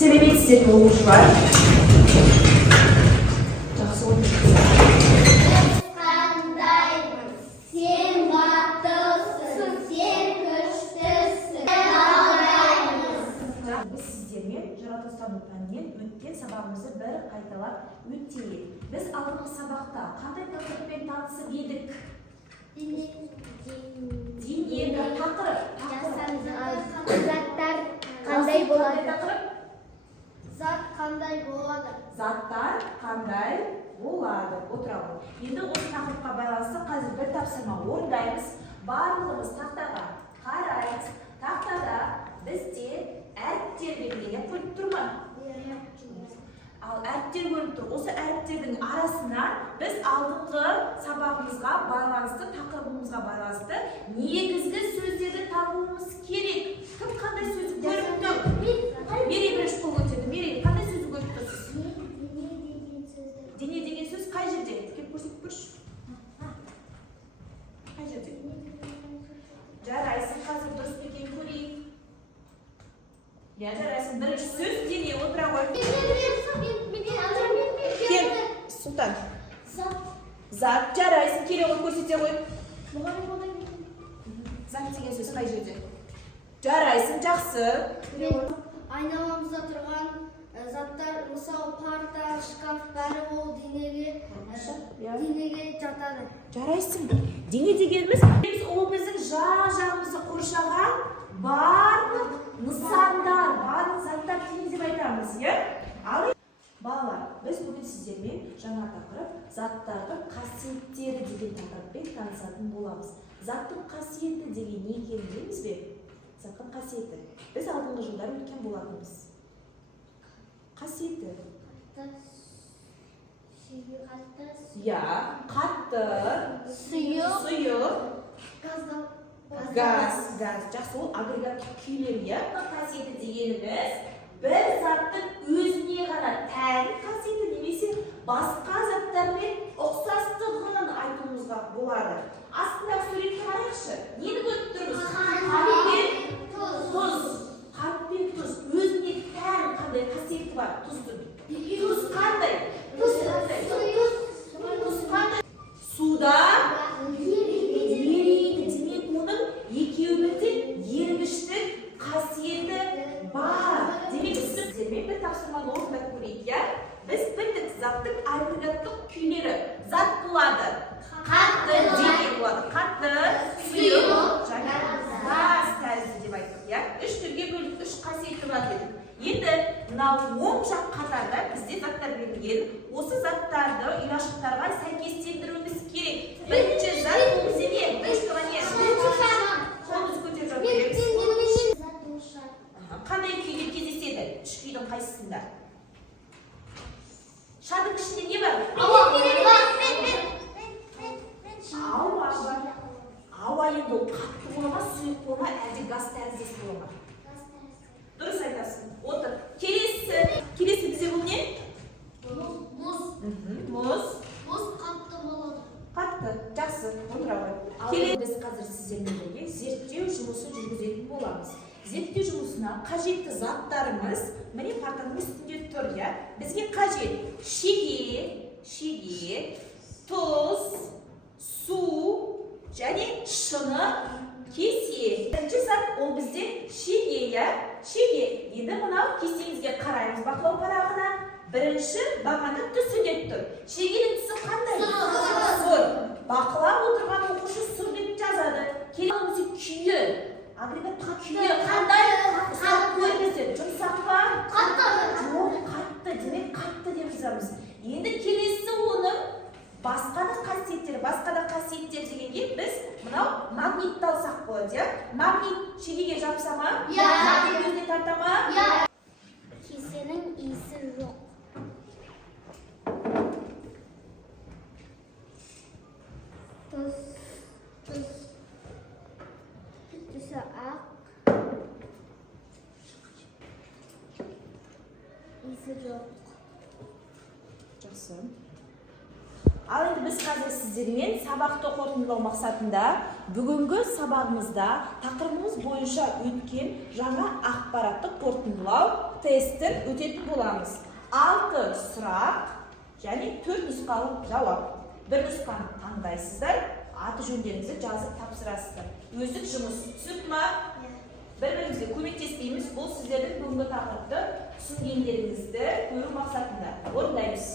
Сәлеметсіздер оқушылар. Жақсы отырсыздар. Қандаймыз, сен бақыттысың, сен күштісің, алғаймыз. Біз сіздермен жаратылыстану пәнінен өткен сабағымызды бір қайталап өтейік. Біз алдыңғы сабақта қандай тақырыппен танысып едік? Дене, тақырып. Заттар қандай болады? Тақырып? Зат қандай болады? Заттар қандай болады? Отыра ғой. Енді осы тақырыпқа байланысты қазір бір тапсырма орындаймыз. Барлығымыз тақтаға қараймыз. Тақтада бізде әріптер белгіленіп қойып тұр ма? Ал әріптер көрініп тұр. Осы әріптердің арасына біз алдыңғы сабағымызға байланысты, тақырыбымызға байланысты негізгі сөздерді табуымыз керек. Кім қандай сөзді көріп тұр? Мерей бірінші қол көтерді. Мерей, қандай сөзді көріп тұрсыз? Дене деген сөз қай жерде? Кеп көрсетіп көрші. Қай жерде? Жарайсың, қазір дұрыс екен көрейік. Жарайсың, бірінші сөз дене, отыра ғой. Кел, Сұлтан. Зат, жарайсың, келе ғой, көрсете ғой. Зат деген сөз қай жерде? Жарайсың, жақсы. Айналамызда тұрған заттар, мысалы парта, шкаф, бәрі ол денеге жатады. Жарайсың. Дене дегеніміз, ол біздің жан-жағымызды қоршаған барлық нысандар, барлық заттар дене деп айтамыз, иә? Ал балалар, біз бүгін сіздермен жаңа тақырып заттардың қасиеттері деген тақырыппен танысатын боламыз. Заттың қасиеті деген не екенін білеміз бе? Заттың қасиеті. Біз алдыңғы жылдар өткен болатынбыз. Қасиеті. Я, қатты, сұйық, газ. Жақсы, ол агрегаттық күйлер, иә? Қасиеті дегеніміз бір заттың өзіне ғана тән қасиеті немесе басқа заттармен ұқсастығын айтуымызға болады. Астындағы суретке қарайықшы. Нені көріп тұрмыз? Қант пен тұз. Қант пен тұз. Өзіне тән қандай қасиеті бар тұздың? Тұз қандай? Тұз қандай? Суда ериді. Демек оның екеуінің де ерігіштік қасиеті бар. Демек сіздермен бір тапсырманы орындап көрейік, иә? Біз білдік заттың агрегаттық күйлері. Зат болады. Қатты дене болады. Қатты, сұйық, және газ тәрізді деп айттық, иә? Үш түрге бөлдік, үш қасиеті бар дедік. Енді мынау оң жақ қатарда бізде заттар берілген. Осы заттарды ұяшықтарға сәйкестендіруіміз керек. Бірінші зат бұл бізде не? Қолымызды көтеріп жауап береміз. Қандай күйде кездеседі? Үш күйдің қайсысында? Шардың ішінде не бар? Ауа бар. Ауа енді ол қатты бола ма, сұйық бола ма, әлде газ тәріздес бола ма? Дұрыс айтасың. Отыр. Келесі бізде бұл не? Мұз. Мұз. Мұз қатты болады. Қатты. Жақсы. Отыра ғой. Біз қазір сіздермен бірге зерттеу жұмысын жүргізетін боламыз. Зерттеу жұмысына қажетті заттарымыз міне партаның үстінде тұр, иә? Бізге қажет шеге, тұз, су және шыны, кесе. Бірінші зат ол бізде шеге, иә? Шеге. Енді мынау кесемізге қараймыз бақылау парағына. Бірінші бағаны түсінде тұр. Шегенің түсі қандай? Сұр. Бақылап отырған оқушы сұр деп жазады. Келесі күйі. Агрегатқа күйі қандай? Көріңіздер, жұмсақ па? Қатты. Жоқ, қатты. Демек қатты деп жазамыз. Енді келесі оның басқа да қасиеттер дегенге біз мынау магнитті алсақ болады, иә? Магнит шегеге жапса ма? Иә. Магнит өзіне тарта ма? Иә. Кесенің иісі жоқ. Тұз. Түсі ақ. Иісі жоқ. Жақсы. Ал енді біз қазір сіздермен сабақты қорытындылау мақсатында бүгінгі сабағымызда тақырыбымыз бойынша өткен жаңа ақпаратты қорытындылау тестін өтетін боламыз. 6 сұрақ және 4 нұсқалы жауап. Bir нұсқаны таңдайсыздар, аты жөндеріңізді жазып тапсырасыздар. Өздік жұмыс, түсінікті ме? Бір-бірімізге көмектеспейміз. Бұл сіздердің бүгінгі тақырыпты түсінгендеріңізді көру мақсатында орындаймыз.